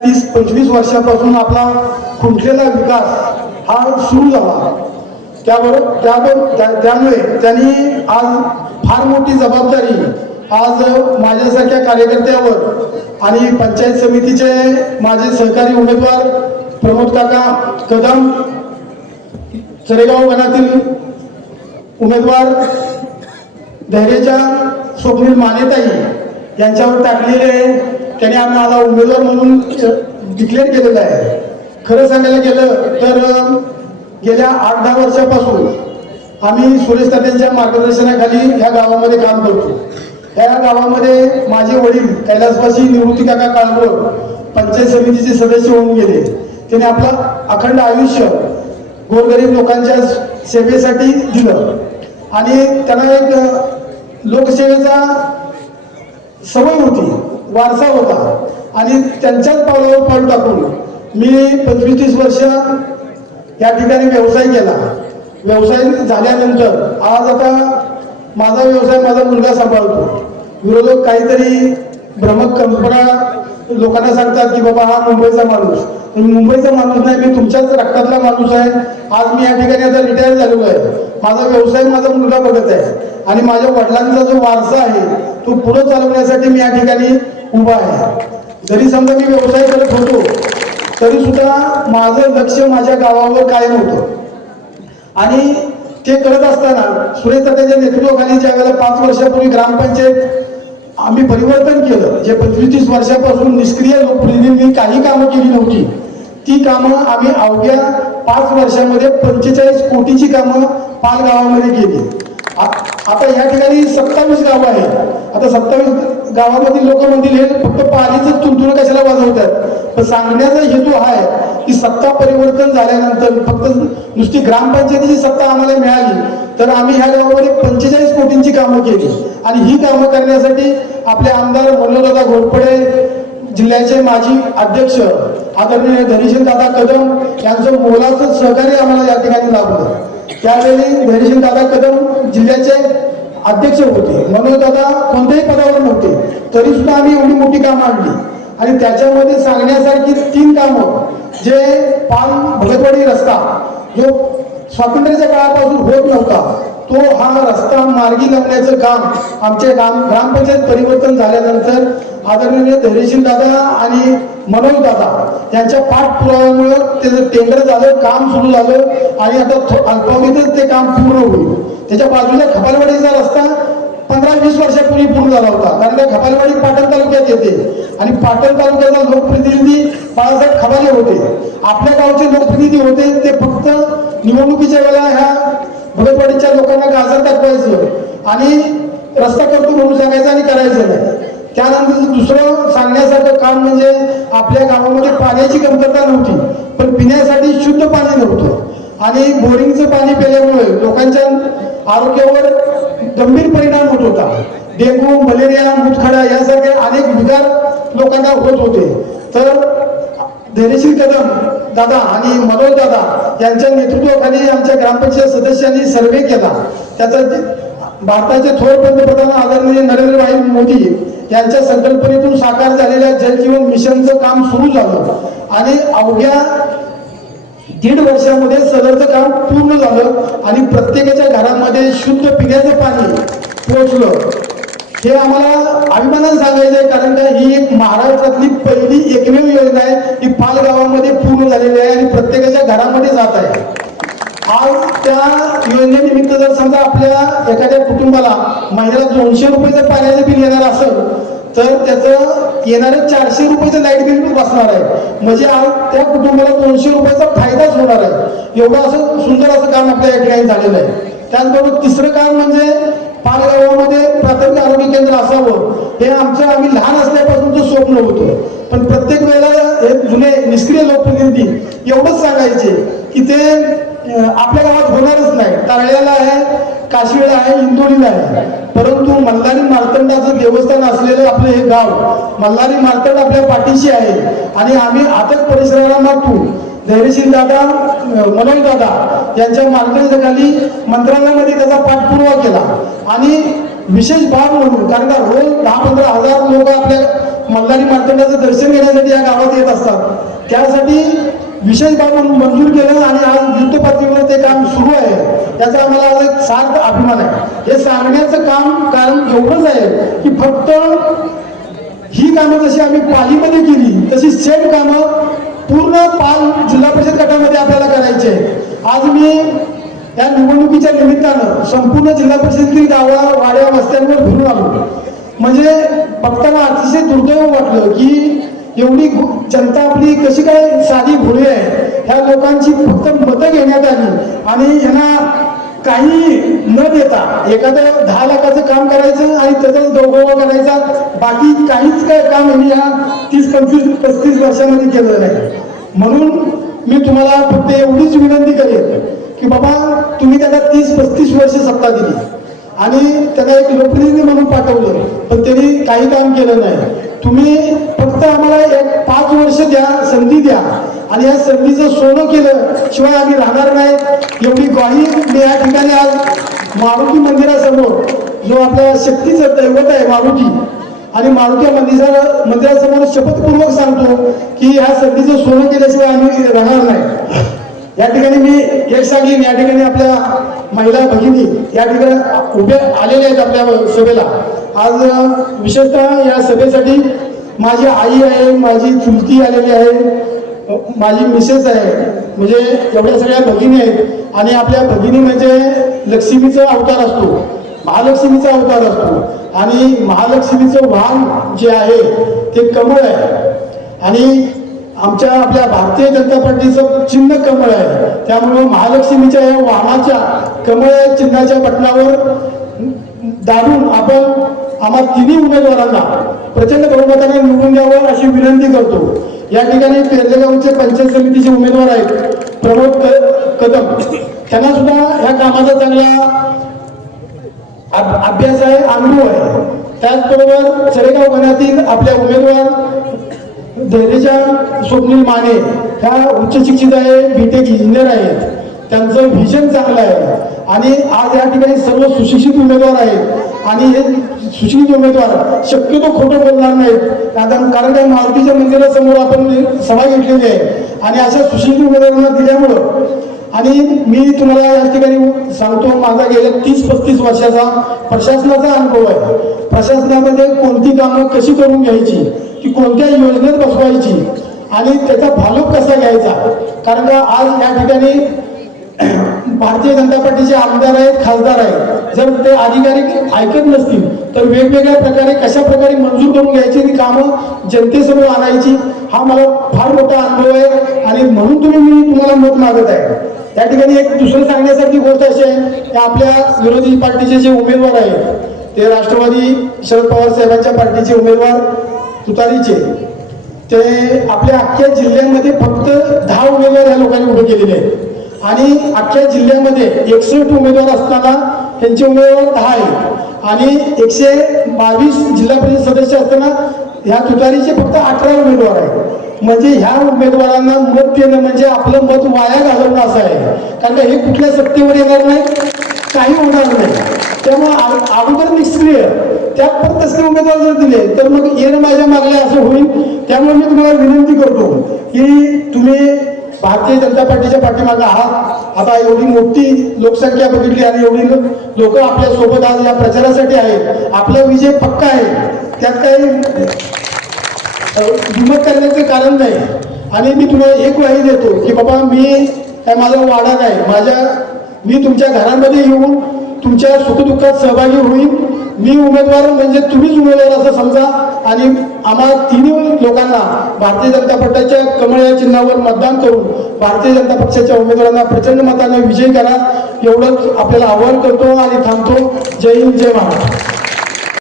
तीस पंचवीस वर्षापासून आपला खुंटलेला विकास हा सुरू झाला. त्याबरोबर त्याबरोबर त्या- त्यामुळे त्यांनी आज फार मोठी जबाबदारी आज माझ्यासारख्या कार्यकर्त्यावर आणि पंचायत समितीचे माझे सहकारी उमेदवार प्रमोद काका कदम चरेगाव गणातील उमेदवार धैर्याच्या स्वप्नील मानेताई यांच्यावर टाकलेले त्याने आम्ही उमेदवार म्हणून डिक्लेअर केलेलं आहे. खरं सांगायला गेलं तर गेल्या आठ दहा वर्षापासून आम्ही सुरेश तात्यांच्या मार्गदर्शनाखाली ह्या गावामध्ये काम करतो. ह्या गावामध्ये माझे वडील कैलासवासी निवृत्ती काका काळभोर पंचायत समितीचे सदस्य होऊन गेले. त्याने आपलं अखंड आयुष्य गोरगरीब लोकांच्या सेवेसाठी दिलं. आणि त्यांना एक लोकसेवेचा सवय होती. वारसा होता. आणि त्यांच्याच पावलावर पाऊल टाकून मी पंचवीस तीस वर्ष या ठिकाणी व्यवसाय केला. व्यवसाय झाल्यानंतर आज आता माझा व्यवसाय माझा मुलगा सांभाळतो. विरोधक काहीतरी भ्रमक कल्पना लोकांना सांगतात की बाबा हा मुंबईचा माणूस. मुंबईचा माणूस नाही मी तुमच्याच रक्तातला माणूस आहे. आज मी या ठिकाणी आता रिटायर झालेलो आहे. माझा व्यवसाय माझा मुलगा बघत आहे. आणि माझ्या वडिलांचा जो वारसा आहे तो पुढे चालवण्यासाठी मी या ठिकाणी उभा आहे. जरी समजा मी व्यवसाय करत होतो तरी सुद्धा माझं लक्ष माझ्या गावावर कायम होतं. आणि ते करत असताना सुरेश तात्याच्या नेतृत्वाखाली ज्या वेळेला पाच वर्षापूर्वी ग्रामपंचायत आम्ही परिवर्तन केलं जे पंचवीस तीस वर्षापासून निष्क्रिय लोकप्रतिनिधींनी काही कामं केली नव्हती. ती कामं आम्ही अवघ्या पाच वर्षामध्ये पंचेचाळीस कोटीची कामं पाल गावामध्ये केली आता या ठिकाणी सत्तावीस गावं आहेत. आता सत्तावीस गावामधील लोक म्हणतील हे फक्त पाणीच तुंतुण कशाला वाजवतात पण सांगण्याचा हेतू हा आहे की सत्ता परिवर्तन झाल्यानंतर फक्त नुसती ग्रामपंचायतीची सत्ता आम्हाला मिळाली तर आम्ही ह्या गावामध्ये पंचेचाळीस कोटींची कामं केली. आणि ही कामं करण्यासाठी आपले आमदार मनोजदादा घोरपडे जिल्ह्याचे माजी अध्यक्ष आदरणीय धैर्यशील दादा कदम यांचं मोलाचं सहकार्य आम्हाला या ठिकाणी लाभलं. त्यावेळी धैर्यशील दादा कदम जिल्ह्याचे अध्यक्ष होते. मनोज दादा कोणत्याही पदावर नव्हते. तरी सुद्धा आम्ही एवढी मोठी कामं आणली. आणि त्याच्यामध्ये सांगण्यासारखी तीन कामं. जे पाल भगतवाडी रस्ता जो स्वातंत्र्याच्या काळापासून होत नव्हता तो हा रस्ता मार्गी लावण्याचं काम आमचे ग्राम ग्रामपंचायत परिवर्तन झाल्यानंतर आदरणीय धैर्यशील दादा आणि मनोज दादा यांच्या पाठपुराव्यामुळे त्याचं टेंडर झालं काम सुरू झालं आणि आता थो- अल्पावधीतच ते काम पूर्ण होईल. त्याच्या बाजूला खपालवाडीचा रस्ता पंधरा वीस वर्षापूर्वी पूर्ण झाला होता कारण त्या खपालवाडी पाटण तालुक्यात येते. आणि पाटण तालुक्याचा लोकप्रतिनिधी बाळासाहेब खबाले होते. आपल्या गावचे लोकप्रतिनिधी होते ते फक्त निवडणुकीच्या वेळेला ह्या भगतवाडीच्या लोकांना गाजर दाखवायचं आणि रस्ता करतो म्हणून सांगायचं आणि करायचं नाही. त्यानंतर दुसरं सांगण्यासारखं काम म्हणजे आपल्या गावामध्ये पाण्याची कमतरता नव्हती पण पिण्यासाठी शुद्ध पाणी नव्हतं. आणि बोरिंगचं पाणी पिल्यामुळे लोकांच्या आरोग्यावर गंभीर परिणाम होत होता. डेंगू मलेरिया मुतखडा यासारखे अनेक विकार लोकांना होत होते. तर धैर्यशील कदम दादा आणि मनोज दादा यांच्या नेतृत्वाखाली आमच्या ग्रामपंचायत सदस्यांनी सर्वे केला. त्याचा भारताचे थोर पंतप्रधान आदरणीय नरेंद्रभाई मोदी यांच्या संकल्पनेतून साकार झालेल्या जल जीवन मिशनचं काम सुरू झालं. आणि अवघ्या दीड वर्षामध्ये सदरचं काम पूर्ण झालं आणि प्रत्येकाच्या घरामध्ये शुद्ध पिण्याचं पाणी पोहोचलं. हे आम्हाला अभिमानानं सांगायचं आहे कारण का ही एक महाराष्ट्रातली पहिली एकमेव योजना आहे ही पाल गावामध्ये पूर्ण झालेली आहे आणि प्रत्येकाच्या घरामध्ये जात आहे. आज त्या योजनेनिमित्त जर समजा आपल्या एखाद्या कुटुंबाला महिन्याला दोनशे रुपयाचं पाण्याचं बिल येणार असेल तर त्याचं येणारं चारशे रुपयाचं लाइट बिल बसणार आहे. म्हणजे आज त्या कुटुंबाला दोनशे रुपयाचा फायदाच होणार आहे. एवढं असं सुंदर असं काम आपल्या या ठिकाणी झालेलं आहे. त्याचबरोबर तिसरं काम म्हणजे पालगावामध्ये प्राथमिक आरोग्य केंद्र असावं. हे आमचं आम्ही लहान असल्यापासूनचं स्वप्न होतं. पण प्रत्येक वेळेला हे जुने निष्क्रिय लोकप्रतिनिधी एवढंच सांगायचे की ते आपल्या गावात होणारच नाही. तारळ्याला आहे काशिवेला आहे इंदोरीला आहे. परंतु मल्हारी मार्तंडाचं देवस्थान असलेलं आपलं हे गाव मल्हारी मार्तंड आपल्या पाठीशी आहे. आणि आम्ही अथक परिसराला मागतो. धैर्यशील दादा मनोज दादा यांच्या मार्गदर्शनाखाली मंत्रालयामध्ये त्याचा पाठपुरावा केला. आणि विशेष भाग म्हणून कारण का रोज दहा पंधरा हजार लोक आपल्या मल्हारी मार्तंडाचं दर्शन घेण्यासाठी या गावात येत असतात. त्यासाठी विशेष बाब मंजूर केलं आणि आज युद्धपातळीवर ते काम सुरू आहे. त्याचा आम्हाला एक सार्थ अभिमान आहे. हे सांगण्याचं काम कारण एवढंच आहे की फक्त ही कामं जशी आम्ही पालीमध्ये केली तशी सेम कामं पूर्ण पाल जिल्हा परिषद गटामध्ये आपल्याला करायचे. आज मी या निवडणुकीच्या निमित्तानं संपूर्ण जिल्हा परिषदेतील गावा वाड्या वस्त्यांवर फिरून आलो. म्हणजे बघताना अतिशय दुर्दैव वाटलं की एवढी जनता आपली कशी काय साधी भुळी आहे? ह्या लोकांची फक्त मतं घेण्यात आली. आणि यांना काही न देता एखादं दहा लाखाचं काम करायचं आणि त्याचा गौगोवा करायचा बाकी काहीच काय काम यांनी या तीस पंचवीस पस्तीस वर्षामध्ये केलेलं नाही. म्हणून मी तुम्हाला फक्त एवढीच विनंती करेन की बाबा तुम्ही त्याला तीस पस्तीस वर्ष सत्ता दिली. आणि त्यांना एक लोकप्रतिनिधी म्हणून पाठवलं पण त्यांनी काही काम केलं नाही. तुम्ही फक्त आम्हाला एक पाच वर्ष द्या संधी द्या. आणि या संधीचं सोनं केलं शिवाय आम्ही राहणार नाही. एवढी ग्वाही मी या ठिकाणी आज मारुती मंदिरासमोर जो आपल्या शक्तीचं दैवत आहे मारुती आणि मारुती मंदिरा मंदिरासमोर शपथपूर्वक सांगतो की ह्या संधीचं सोनं केल्याशिवाय आम्ही राहणार नाही. या ठिकाणी मी एक सांगेन या ठिकाणी आपल्या महिला भगिनी या ठिकाणी उभे आलेल्या आहेत आपल्या सभेला. आज विशेषतः या सभेसाठी माझी आई आहे माझी चुलती आलेली आहे माझी मिसेस आहे. म्हणजे एवढ्या सगळ्या भगिनी आहेत. आणि आपल्या भगिनी म्हणजे लक्ष्मीचा अवतार असतो. महालक्ष्मीचा अवतार असतो. आणि महालक्ष्मीचं वाहन जे आहे ते कमळ आहे. आणि आमच्या आपल्या भारतीय जनता पार्टीचं चिन्ह कमळ आहे. त्यामुळे महालक्ष्मीच्या या वाहनाच्या कमळ चिन्हाच्या बटनावर दाबून आपण आम्हा तिन्ही उमेदवारांना प्रचंड बहुमताने निवडून द्यावं अशी विनंती करतो. या ठिकाणी पेरलेगावचे पंचायत समितीचे उमेदवार आहेत प्रमोद क- कदम. त्यांना सुद्धा ह्या कामाचा चांगला अभ्यास आहे अनुभव आहे. त्याचबरोबर चरेगाव गणातील आपल्या उमेदवार धैर्यच्या स्वप्नील माने ह्या उच्च शिक्षित आहे बीटेक इंजिनियर आहेत. त्यांचं व्हिजन चांगलं आहे. आणि आज या ठिकाणी सर्व सुशिक्षित उमेदवार आहेत. आणि हे सुशिक्षित उमेदवार शक्यतो खोटं बोलणार नाहीत. कारण कारण त्या मारुतीच्या मंदिरासमोर आपण सभा घेतलेली आहे. आणि अशा सुशिक्षित उमेदवारांना दिल्यामुळं आणि मी तुम्हाला या ठिकाणी सांगतो माझा गेल्या तीस पस्तीस वर्षाचा प्रशासनाचा अनुभव आहे. प्रशासनामध्ये कोणती कामं कशी करून घ्यायची की कोणत्या योजनेत बसवायची आणि त्याचा फॉलोअप कसा घ्यायचा? कारण का आज या ठिकाणी भारतीय जनता पार्टीचे आमदार आहेत खासदार आहेत. जर ते अधिकारी ऐकत नसतील तर वेगवेगळ्या प्रकारे कशा प्रकारे मंजूर करून घ्यायची आणि कामं जनतेसमोर आणायची हा मला फार मोठा अनुभव आहे. आणि म्हणून तुम्ही मी तुम्हाला मत मागत आहे. या ठिकाणी एक दुसरं सांगण्यासारखी गोष्ट अशी आहे की आपल्या विरोधी पार्टीचे जे उमेदवार आहेत ते राष्ट्रवादी शरद पवार साहेबांच्या पार्टीचे उमेदवार तुतारीचे. ते आपल्या अख्ख्या जिल्ह्यामध्ये फक्त दहा उमेदवार या लोकांनी उभे केलेले आहेत. आणि अख्ख्या जिल्ह्यामध्ये एकसष्ट उमेदवार असताना त्यांचे उमेदवार दहा आहेत. आणि एकशे बावीस जिल्हा परिषद सदस्य असताना ह्या तुतारीचे फक्त अठरा उमेदवार आहेत. म्हणजे ह्या उमेदवारांना मत देणं म्हणजे आपलं मत वाया घालवणं असं आहे. कारण का हे कुठल्या सत्तेवर येणार नाही काही होणार नाही. त्यामुळे अगोदर निष्क्रिय त्यात पण तसले उमेदवार जर दिले तर मग येणं माझ्या मागले असं होईल. त्यामुळे मी तुम्हाला विनंती करतो की तुम्ही भारतीय जनता पार्टीच्या पाठीमागे आहात आता एवढी मोठी लोकसंख्या बघितली आणि एवढी लोक आपल्यासोबत आज या प्रचारासाठी आहेत. आपला विजय पक्का आहे. त्यात काही हिंमत करण्याचं कारण नाही. आणि मी तुम्हाला एक वाही देतो की बाबा मी काय माझा वाडा नाही. माझ्या मी तुमच्या घरामध्ये येऊन तुमच्या सुखदुःखात सहभागी होईल मी उमेदवार म्हणजे तुम्हीच उमेदवार असं समजा. आणि आम्हाला तिन्ही लोकांना भारतीय जनता पक्षाच्या कमळ या चिन्हावर मतदान करून भारतीय जनता पक्षाच्या उमेदवारांना प्रचंड मताने विजयी करा. एवढंच आपल्याला आवाहन करतो आणि थांबतो. जय हिंद जय महाराष्ट्र.